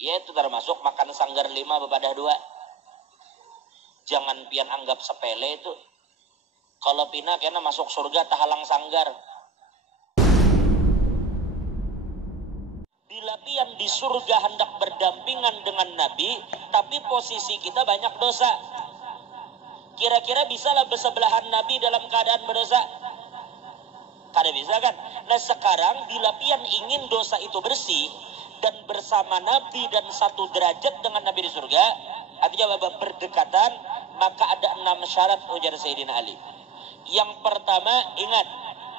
Ya itu termasuk makan sanggar 5 bepadah 2. Jangan pian anggap sepele itu. Kalau pina kena masuk surga tahalang sanggar. Bila pian di surga hendak berdampingan dengan Nabi, tapi posisi kita banyak dosa. Kira-kira bisalah bersebelahan Nabi dalam keadaan berdosa? Kada bisa kan? Nah sekarang bila pian ingin dosa itu bersih dan bersama Nabi dan satu derajat dengan Nabi di surga, artinya berdekatan, maka ada 6 syarat ujar Sayyidina Ali. Yang pertama ingat,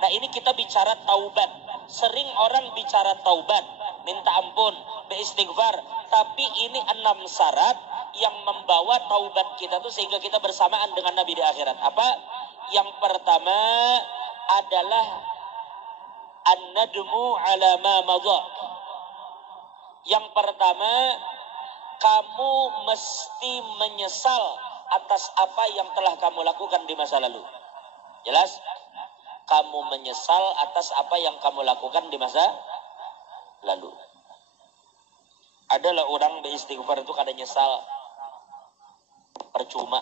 nah ini kita bicara taubat. Sering orang bicara taubat, minta ampun, beristighfar, tapi ini 6 syarat yang membawa taubat kita tuh sehingga kita bersamaan dengan Nabi di akhirat. Apa? Yang pertama adalah an-nadmu ala ma madha. Yang pertama, kamu mesti menyesal atas apa yang telah kamu lakukan di masa lalu. Jelas? Kamu menyesal atas apa yang kamu lakukan di masa lalu. Adalah orang beristighfar itu kada nyesal. Percuma.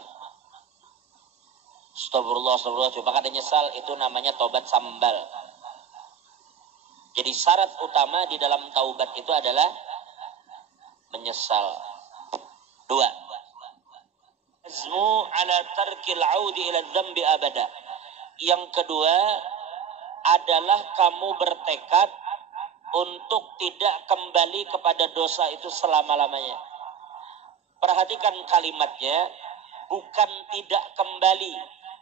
Astagfirullah, coba kada nyesal, itu namanya tobat sambal. Jadi syarat utama di dalam taubat itu adalah menyesal. 2. Azmu ala tarkil audi ila dzambi abada. Yang kedua adalah kamu bertekad untuk tidak kembali kepada dosa itu selama-lamanya. Perhatikan kalimatnya, bukan tidak kembali,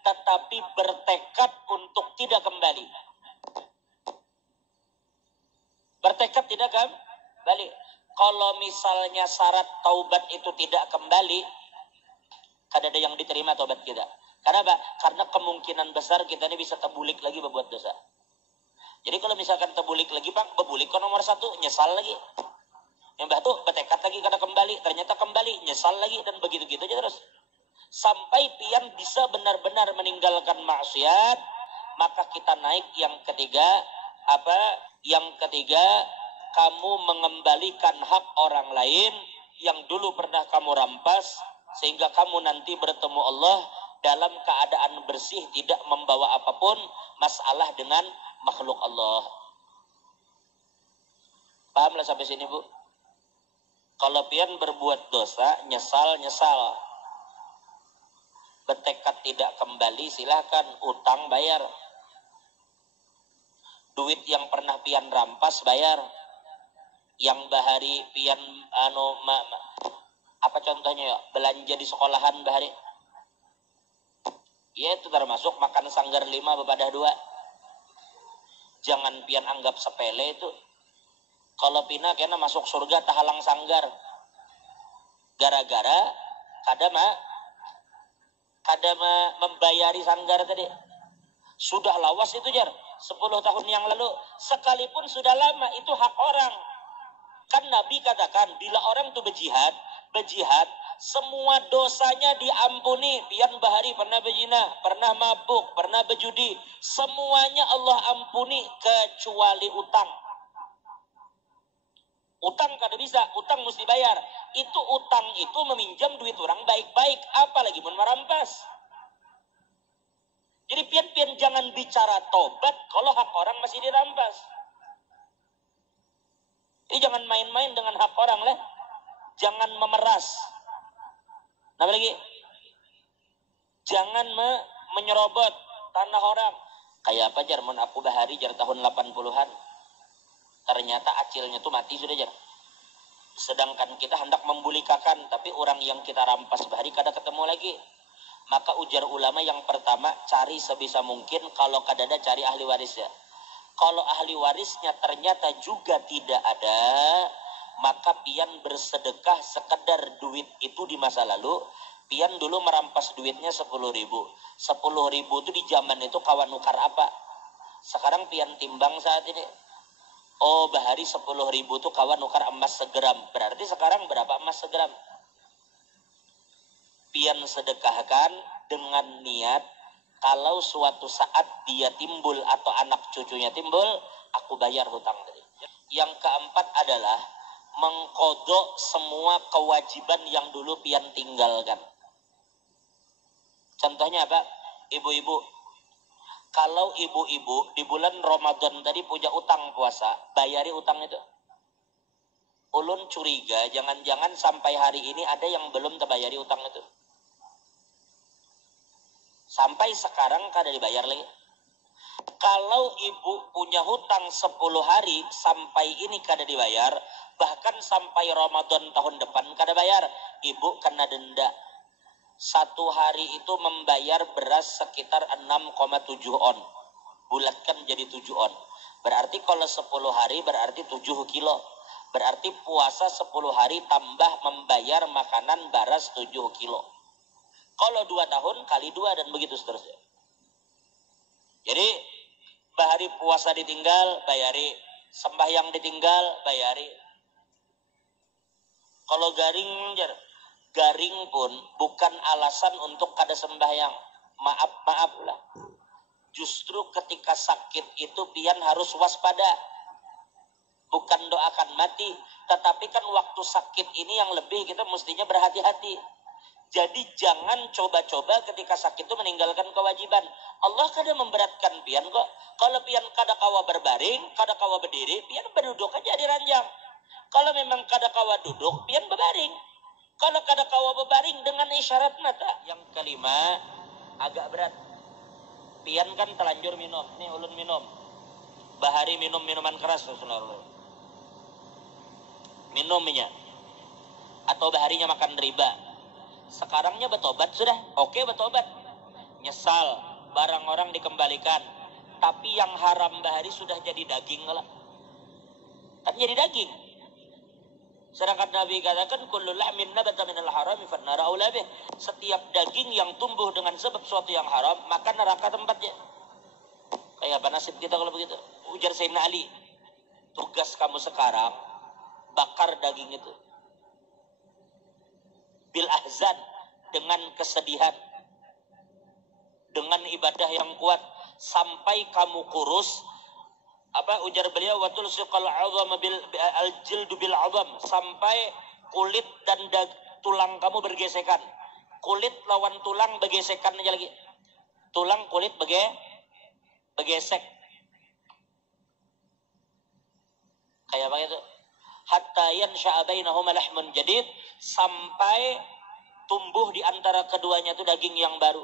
tetapi bertekad untuk tidak kembali. Bertekad tidak kembali. Kalau misalnya syarat taubat itu tidak kembali, kada ada yang diterima taubat kita. Kenapa? Karena kemungkinan besar kita ini bisa terbulik lagi berbuat dosa. Jadi kalau misalkan terbulik lagi, Pak, berbulik ke nomor 1, nyesal lagi. Yang batu bertekad lagi kada kembali, ternyata kembali, nyesal lagi, dan begitu-gitu aja terus. Sampai pian bisa benar-benar meninggalkan maksiat, maka kita naik yang ketiga. Apa? Yang ketiga, kamu mengembalikan hak orang lain yang dulu pernah kamu rampas, sehingga kamu nanti bertemu Allah dalam keadaan bersih, tidak membawa apapun masalah dengan makhluk Allah. Pahamlah sampai sini, Bu? Kalau pian berbuat dosa, nyesal. Bertekad tidak kembali, silakan. Utang bayar. Duit yang pernah pian rampas bayar. Yang bahari pian apa contohnya ya? Belanja di sekolahan bahari. Ya itu termasuk makan sanggar 5 bepadah 2. Jangan pian anggap sepele itu. Kalau pina kena masuk surga tahalang sanggar. Gara-gara kada membayari sanggar tadi. Sudah lawas itu jar 10 tahun yang lalu. Sekalipun sudah lama, itu hak orang. Kan Nabi katakan bila orang itu berjihad, semua dosanya diampuni. Pian bahari pernah berzina, pernah mabuk, pernah berjudi, semuanya Allah ampuni kecuali utang. Utang kada bisa, utang mesti bayar. Itu utang itu meminjam duit orang baik-baik, apalagi mau merampas. Jadi pian-pian jangan bicara tobat kalau hak orang masih dirampas. Jadi jangan main-main dengan hak orang lah. Jangan memeras. Nah lagi, jangan menyerobot tanah orang. Kayak apa jar, mun aku bahari jar tahun 80-an. Ternyata acilnya tuh mati sudah jar. Sedangkan kita hendak membulikakan, tapi orang yang kita rampas bahari kada ketemu lagi. Maka ujar ulama yang pertama, cari sebisa mungkin, kalau kada ada cari ahli warisnya. Kalau ahli warisnya ternyata juga tidak ada, maka pian bersedekah sekedar duit itu di masa lalu. Pian dulu merampas duitnya 10.000. 10.000 itu di zaman itu kawan nukar apa? Sekarang pian timbang saat ini. Oh, bahari 10.000 itu kawan nukar emas segram. Berarti sekarang berapa emas segram? Pian sedekahkan dengan niat, kalau suatu saat dia timbul atau anak cucunya timbul, aku bayar hutang tadi. Yang keempat adalah mengkodok semua kewajiban yang dulu pian tinggalkan. Contohnya apa? Ibu-ibu, kalau ibu-ibu di bulan Ramadan tadi punya utang puasa, bayari utang itu. Ulun curiga jangan-jangan sampai hari ini ada yang belum terbayari utang itu. Sampai sekarang kada dibayar lagi. Kalau ibu punya hutang 10 hari sampai ini kada dibayar, bahkan sampai Ramadan tahun depan kada bayar, ibu kena denda. 1 hari itu membayar beras sekitar 6,7 on. Bulatkan jadi 7 on. Berarti kalau 10 hari berarti 7 kilo. Berarti puasa 10 hari tambah membayar makanan beras 7 kilo. Kalau 2 tahun kali 2 dan begitu seterusnya. Jadi bahari puasa ditinggal bayari, sembahyang ditinggal bayari. Kalau garing pun bukan alasan untuk kada sembahyang. Maaf lah. Justru ketika sakit itu pian harus waspada. Bukan doakan mati, tetapi kan waktu sakit ini yang lebih kita mestinya berhati-hati. Jadi jangan coba-coba ketika sakit itu meninggalkan kewajiban. Allah kada memberatkan pian kok. Kalau pian kada kawa berbaring, kada kawa berdiri, pian berduduk aja di ranjang. Kalau memang kada kawa duduk, pian berbaring. Kalau kada kawa berbaring dengan isyarat mata. Yang kelima, agak berat. Pian kan telanjur minum. Nih ulun minum. Bahari minum minuman keras. Minum minyak. Atau baharinya makan riba. Sekarangnya bertobat sudah. Oke bertobat. Nyesal. Barang orang dikembalikan. Tapi yang haram bahari sudah jadi daging lah. Kan jadi daging. Sedangkan Nabi katakan kullu lahmin nabata minal harami fannara aula bih. Setiap daging yang tumbuh dengan sebab suatu yang haram, maka neraka tempatnya. Kayak apa nasib kita kalau begitu? Ujar Sayyidina Ali, tugas kamu sekarang bakar daging itu. Bil ahzan, dengan kesedihan. Dengan ibadah yang kuat sampai kamu kurus. Apa ujar beliau watul siqal azam bil al jildu bil azam, sampai kulit dan tulang kamu bergesekan. Kulit lawan tulang bergesekan aja lagi. Tulang kulit bergesek. Kayak apa itu? Hatta yansha'a bainahuma lahmun jadid, sampai tumbuh di antara keduanya itu daging yang baru.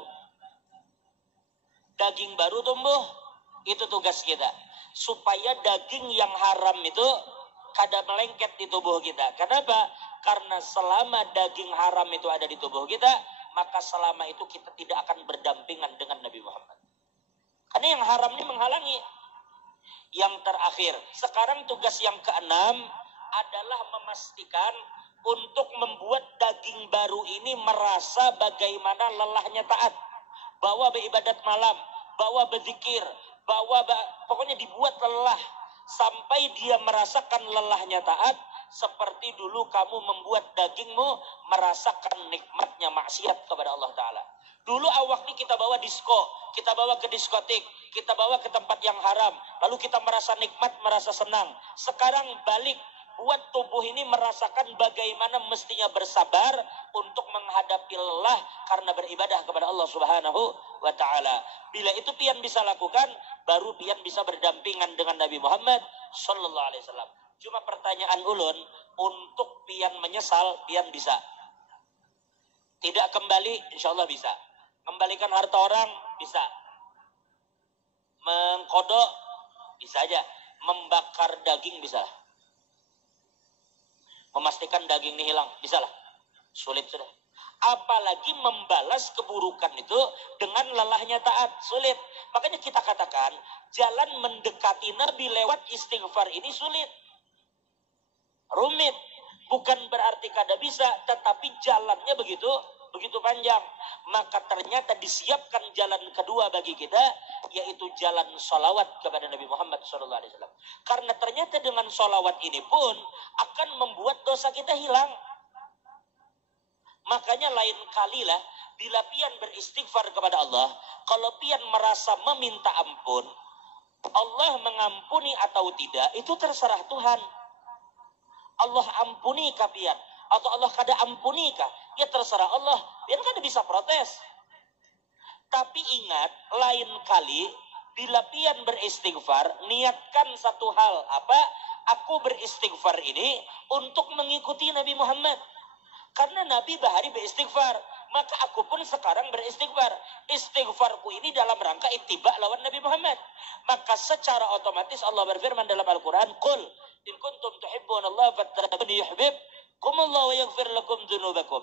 Daging baru tumbuh, itu tugas kita. Supaya daging yang haram itu kada melengket di tubuh kita. Kenapa? Karena selama daging haram itu ada di tubuh kita, maka selama itu kita tidak akan berdampingan dengan Nabi Muhammad. Karena yang haram ini menghalangi. Yang terakhir, sekarang tugas yang keenam adalah memastikan untuk membuat daging baru ini merasa bagaimana lelahnya taat. Bahwa beribadat malam, bahwa berzikir, pokoknya dibuat lelah sampai dia merasakan lelahnya taat, seperti dulu kamu membuat dagingmu merasakan nikmatnya maksiat kepada Allah Ta'ala. Dulu awak ini kita bawa disko, kita bawa ke diskotik, kita bawa ke tempat yang haram, lalu kita merasa nikmat, merasa senang. Sekarang balik, buat tubuh ini merasakan bagaimana mestinya bersabar untuk menghadapi lelah karena beribadah kepada Allah Subhanahu wa Ta'ala. Bila itu pian bisa lakukan, baru pian bisa berdampingan dengan Nabi Muhammad sallallahu alaihi wasallam. Cuma pertanyaan ulun, untuk pian menyesal, pian bisa. Tidak kembali, insya Allah bisa. Kembalikan harta orang, bisa. Mengkodok, bisa aja. Membakar daging, bisa. Memastikan daging ini hilang, bisa lah. Sulit sudah. Apalagi membalas keburukan itu dengan lelahnya taat, sulit. Makanya kita katakan, jalan mendekati Nabi lewat istighfar ini sulit. Rumit. Bukan berarti kada bisa, tetapi jalannya begitu panjang. Maka ternyata disiapkan jalan kedua bagi kita, yaitu jalan sholawat kepada Nabi Muhammad SAW. Karena ternyata dengan sholawat ini pun akan membuat dosa kita hilang. Makanya lain kalilah bila pian beristighfar kepada Allah, kalau pian merasa meminta ampun, Allah mengampuni atau tidak, itu terserah Tuhan. Allah ampuni ka pian atau Allah kada ampuni ka, ya terserah Allah, pian kada bisa protes. Tapi ingat, lain kali bila pian beristighfar, niatkan satu hal, apa? Aku beristighfar ini untuk mengikuti Nabi Muhammad. Karena Nabi bahari beristighfar, maka aku pun sekarang beristighfar. Istighfarku ini dalam rangka ittiba lawan Nabi Muhammad. Maka secara otomatis Allah berfirman dalam Al-Quran, Qul in kuntum tuhibbunallaha fattabi'uni yuhibbukumullahu wa yaghfir lakum dzunubakum.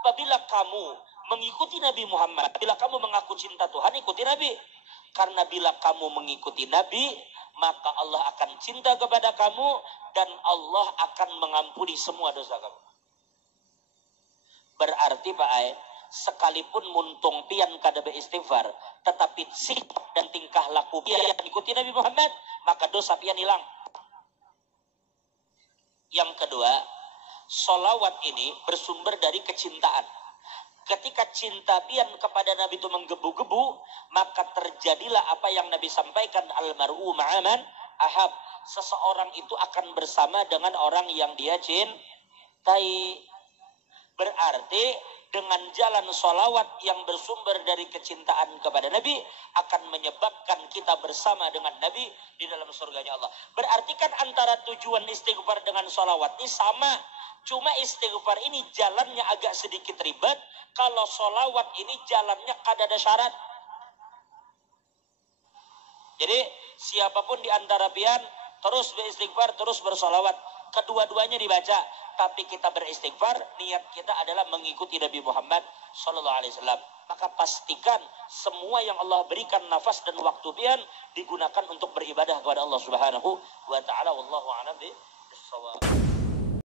Apabila kamu mengikuti Nabi Muhammad, bila kamu mengaku cinta Tuhan, ikuti Nabi. Karena bila kamu mengikuti Nabi, maka Allah akan cinta kepada kamu dan Allah akan mengampuni semua dosa kamu. Berarti Pak Ai, sekalipun muntung pian kada beristighfar, tetapi sikap dan tingkah laku pian ikuti Nabi Muhammad, maka dosa pian hilang. Yang kedua, sholawat ini bersumber dari kecintaan. Ketika cinta pian kepada Nabi itu menggebu-gebu, maka terjadilah apa yang Nabi sampaikan, almar'u ma'aman ahab. Seseorang itu akan bersama dengan orang yang dia cintai. Berarti dengan jalan sholawat yang bersumber dari kecintaan kepada Nabi akan menyebabkan kita bersama dengan Nabi di dalam surganya Allah. Berarti kan antara tujuan istighfar dengan sholawat ini sama. Cuma istighfar ini jalannya agak sedikit ribet. Kalau sholawat ini jalannya kada ada syarat. Jadi siapapun di antara pian terus beristighfar, terus bersolawat. Kedua-duanya dibaca. Tapi kita beristighfar, niat kita adalah mengikuti Nabi Muhammad SAW. Maka pastikan semua yang Allah berikan nafas dan waktu pian digunakan untuk beribadah kepada Allah Subhanahu wa Ta'ala. Wallahu a'lam bishawab.